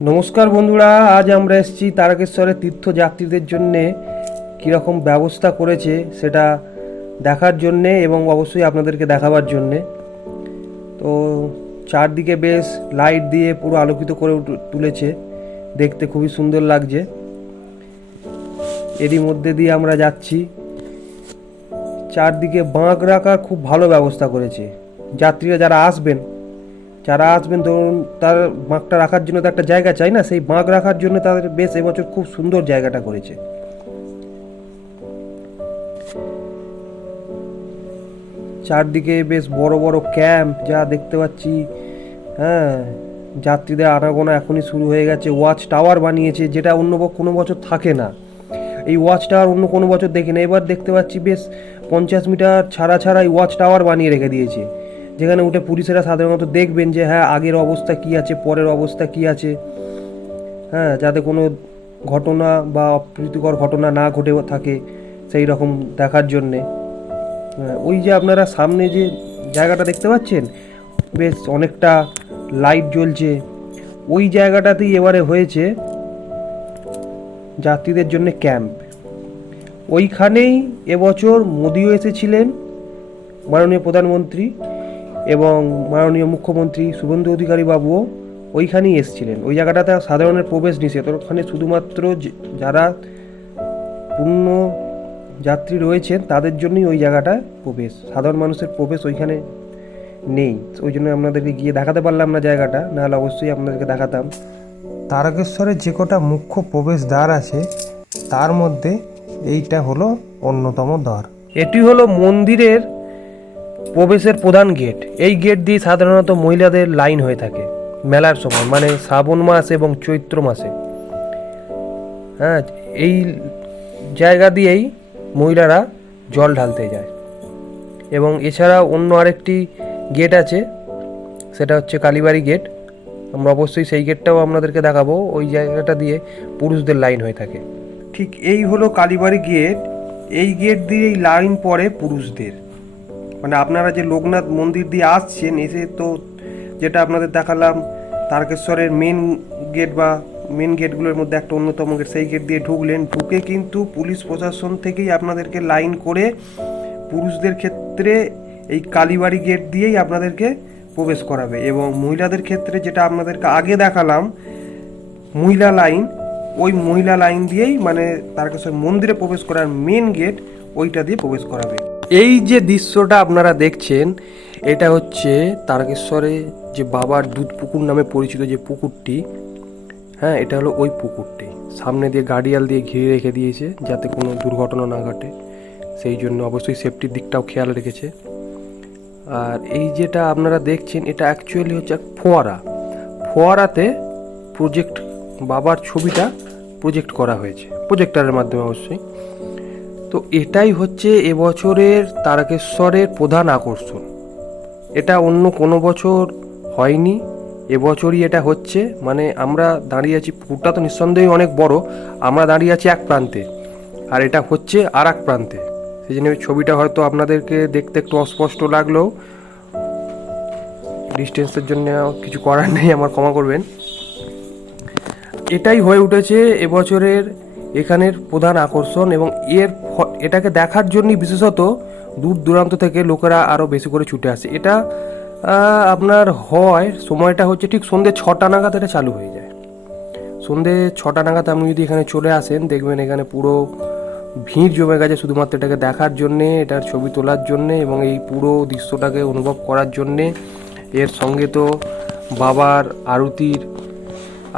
নমস্কার বন্ধুরা, আজ আমরা এসেছি তারকেশ্বরের তীর্থযাত্রীদের জন্যে কীরকম ব্যবস্থা করেছে সেটা দেখার জন্যে এবং অবশ্যই আপনাদেরকে দেখাবার জন্যে। তো চারদিকে বেশ লাইট দিয়ে পুরো আলোকিত করে তুলেছে, দেখতে খুবই সুন্দর লাগছে। এরই মধ্যে দিয়ে আমরা যাচ্ছি। চারদিকে বাঁক রাখার খুব ভালো ব্যবস্থা করেছে। যাত্রীরা যারা আসবেন ধরুন তার বাঁকটা রাখার জন্য তো একটা জায়গা চাই না, সেই বাঁক রাখার জন্য তাদের বেশ এবছর খুব সুন্দর জায়গাটা করেছে। চারদিকে বেশ বড় বড় ক্যাম্প যা দেখতে পাচ্ছি। হ্যাঁ, যাত্রীদের আনাগোনা এখনই শুরু হয়ে গেছে। ওয়াচ টাওয়ার বানিয়েছে, যেটা অন্য কোনো বছর থাকে না। এই ওয়াচ টাওয়ার অন্য কোনো বছর দেখি না, এবার দেখতে পাচ্ছি বেশ 50 মিটার ছাড়া ছাড়া এই ওয়াচ টাওয়ার বানিয়ে রেখে দিয়েছে, যেখানে উঠে পুলিশেরা সাধারণত দেখবেন যে হ্যাঁ আগের অবস্থা কি আছে, পরের অবস্থা কি আছে। হ্যাঁ, যাতে কোনো ঘটনা বা অপ্রীতিকর ঘটনা না ঘটে থাকে সেই রকম দেখার জন্যে। ওই যে আপনারা সামনে যে জায়গাটা দেখতে পাচ্ছেন, বেশ অনেকটা লাইট জ্বলছে, ওই জায়গাটাতেই এবারে হয়েছে যাত্রীদের জন্য ক্যাম্প। ওইখানেই এবছর মোদিও এসেছিলেন, মাননীয় প্রধানমন্ত্রী, এবং মাননীয় মুখ্যমন্ত্রী শুভেন্দু অধিকারী বাবুও ওইখানেই এসেছিলেন। ওই জায়গাটাতে সাধারণের প্রবেশ নিষেধ, ওখানে শুধুমাত্র যারা পূর্ণ যাত্রী রয়েছেন তাদের জন্যই ওই জায়গাটায় প্রবেশ, সাধারণ মানুষের প্রবেশ ওইখানে নেই। ওই জন্য আপনাদেরকে গিয়ে দেখাতে পারলাম না জায়গাটা, নাহলে অবশ্যই আপনাদেরকে দেখাতাম। তারকেশ্বরের যে কটা মুখ্য প্রবেশদ্বার আছে তার মধ্যে এইটা হলো অন্যতম দ্বার। এটি হলো মন্দিরের প্রবেশের প্রধান গেট। এই গেট দিয়ে সাধারণত মহিলাদের লাইন হয়ে থাকে মেলার সময়, মানে শ্রাবণ মাস এবং চৈত্র মাসে। হ্যাঁ, এই জায়গা দিয়েই মহিলারা জল ঢালতে যায়। এবং এছাড়া অন্য আরেকটি গেট আছে, সেটা হচ্ছে কালীবাড়ি গেট। আমরা অবশ্যই সেই গেটটাও আপনাদেরকে দেখাবো। ওই জায়গাটা দিয়ে পুরুষদের লাইন হয়ে থাকে। ঠিক এই হলো কালীবাড়ি গেট। এই গেট দিয়েই লাইন পড়ে পুরুষদের। মানে আপনারা যে লোকনাথ মন্দির দিয়ে আসছেন, এসে তো যেটা আপনাদের দেখালাম তারকেশ্বরের মেন গেট বা মেন গেটগুলোর মধ্যে একটা অন্যতম গেট, সেই গেট দিয়ে ঢুকলেন, ঢুকে কিন্তু পুলিশ প্রশাসন থেকেই আপনাদেরকে লাইন করে পুরুষদের ক্ষেত্রে এই কালীবাড়ি গেট দিয়েই আপনাদেরকে প্রবেশ করাবে। এবং মহিলাদের ক্ষেত্রে যেটা আপনাদেরকে আগে দেখালাম মহিলা লাইন, ওই মহিলা লাইন দিয়েই মানে তারকেশ্বর মন্দিরে প্রবেশ করার মেন গেট ওইটা দিয়ে প্রবেশ করাবে। এই যে দৃশ্যটা আপনারা দেখছেন, এটা হচ্ছে তারকেশ্বরে যে বাবার দুধ পুকুর নামে পরিচিত যে পুকুরটি। হ্যাঁ, এটা হলো ওই পুকুরটি। সামনে দিয়ে গাড়িয়াল দিয়ে ঘিরে রেখে দিয়েছে যাতে কোনো দুর্ঘটনা না ঘটে, সেই জন্য অবশ্যই সেফটির দিকটাও খেয়াল রেখেছে। আর এই যেটা আপনারা দেখছেন, এটা অ্যাকচুয়ালি হচ্ছে এক ফোয়ারা। ফোয়ারাতে প্রজেক্ট বাবার ছবিটা প্রজেক্ট করা হয়েছে প্রজেক্টরের মাধ্যমে অবশ্যই। তো এটাই হচ্ছে এবছরের তারকেশ্বরের প্রধান আকর্ষণ। এটা অন্য কোনো বছর হয়নি, এবছরই এটা হচ্ছে। মানে আমরা দাঁড়িয়ে আছি, পুকুরটা তো নিঃসন্দেহে অনেক বড়, আমরা দাঁড়িয়ে আছি এক প্রান্তে আর এটা হচ্ছে আর এক প্রান্তে। সেই জন্য ছবিটা হয়তো আপনাদেরকে দেখতে একটু অস্পষ্ট লাগলেও ডিস্টেন্সের জন্য কিছু করার নেই, আমার ক্ষমা করবেন। এটাই হয়ে উঠেছে এবছরের এখানের প্রধান আকর্ষণ। এবং এটাকে দেখার জন্যই বিশেষত দূর দূরান্ত থেকে লোকেরা আরও বেশি করে ছুটে আসে। এটা আপনার হয় সময়টা হচ্ছে ঠিক সন্ধ্যে 6টা নাগাদ এটা চালু হয়ে যায়। সন্ধ্যে 6টা নাগাদ আপনি যদি এখানে চলে আসেন, দেখবেন এখানে পুরো ভিড় জমে গেছে শুধুমাত্র এটাকে দেখার জন্যে, এটার ছবি তোলার জন্যে এবং এই পুরো দৃশ্যটাকে অনুভব করার জন্যে। এর সঙ্গে তো বাবার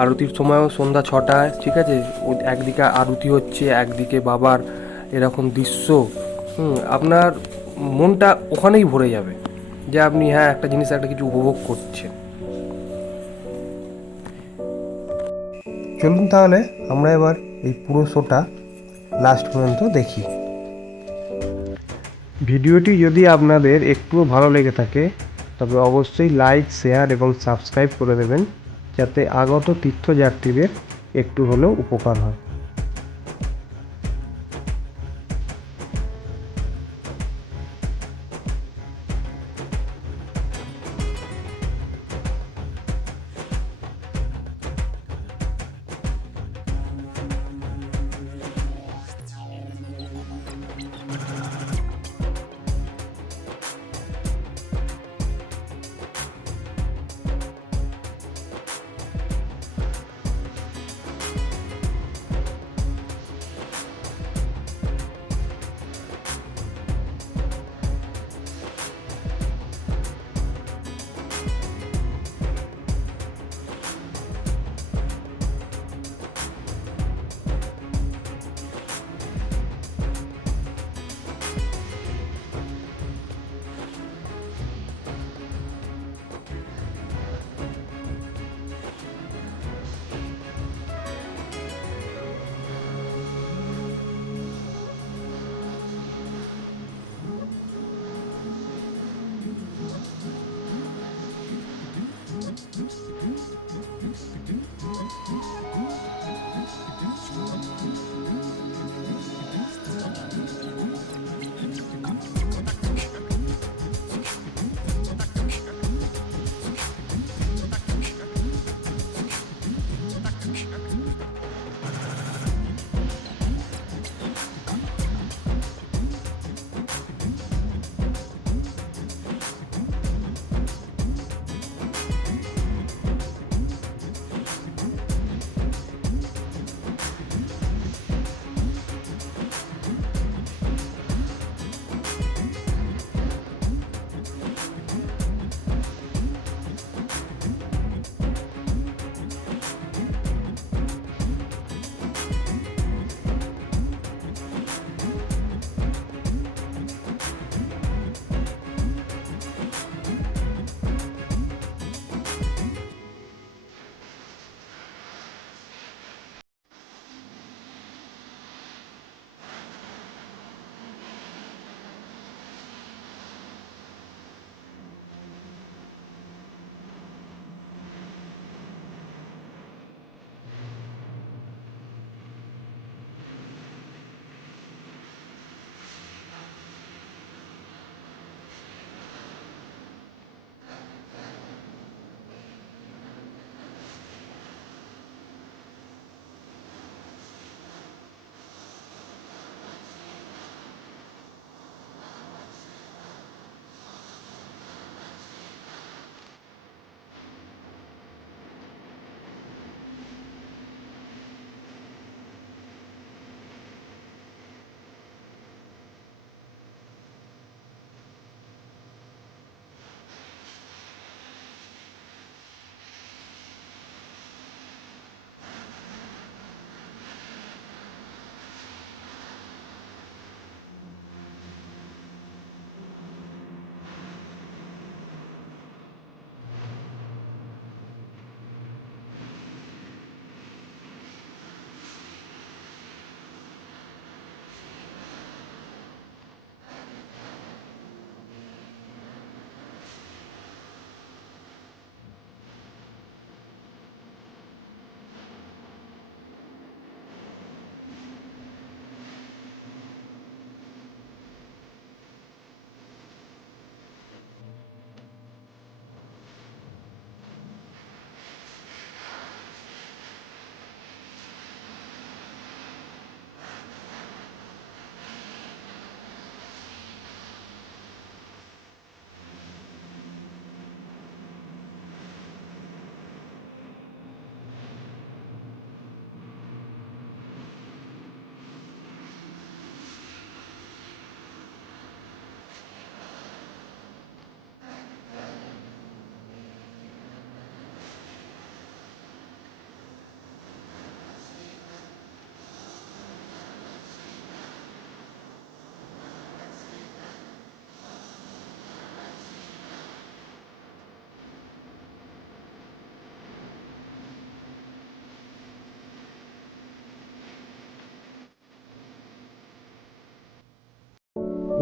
আরতির সময়ও সন্ধ্যা 6টায়, ঠিক আছে, একদিকে আরতি হচ্ছে, একদিকে বাবার এরকম দৃশ্য। আপনার মনটা ওখানেই ভরে যাবে যে আপনি হ্যাঁ একটা জিনিস, একটা কিছু উপভোগ করছেন। চলুন তাহলে আমরা এবার এই পুরো শোটা লাস্ট পর্যন্ত দেখি। ভিডিওটি যদি আপনাদের একটুও ভালো লেগে থাকে তবে অবশ্যই লাইক, শেয়ার এবং সাবস্ক্রাইব করে দেবেন, যাতে আগত তীর্থযাত্রীদের একটু হলেও উপকার হয়।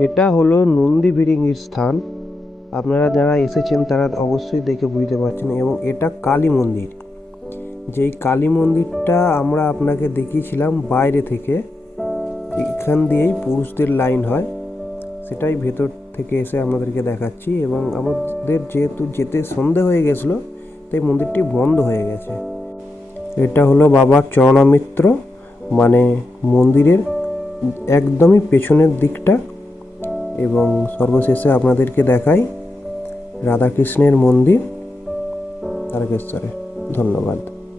এটা হলো নন্দীভিরিঙ্গির স্থান। আপনারা যারা এসেছেন তারা অবশ্যই দেখে বুঝতে পারছেন। এবং এটা কালী মন্দির। যেই কালী মন্দিরটা আমরা আপনাকে দেখিয়েছিলাম বাইরে থেকে, এখান দিয়েই পুরুষদের লাইন হয়, সেটাই ভেতর থেকে এসে আমাদেরকে দেখাচ্ছি। এবং আমাদের যেহেতু যেতে সন্ধে হয়ে গেছিলো, তাই মন্দিরটি বন্ধ হয়ে গেছে। এটা হলো বাবার চরণামিত্র, মানে মন্দিরের একদমই পেছনের দিকটা। এবং সর্বশেষে আপনাদেরকে দেখাই রাধাকৃষ্ণের মন্দির তারকেশ্বরে। ধন্যবাদ।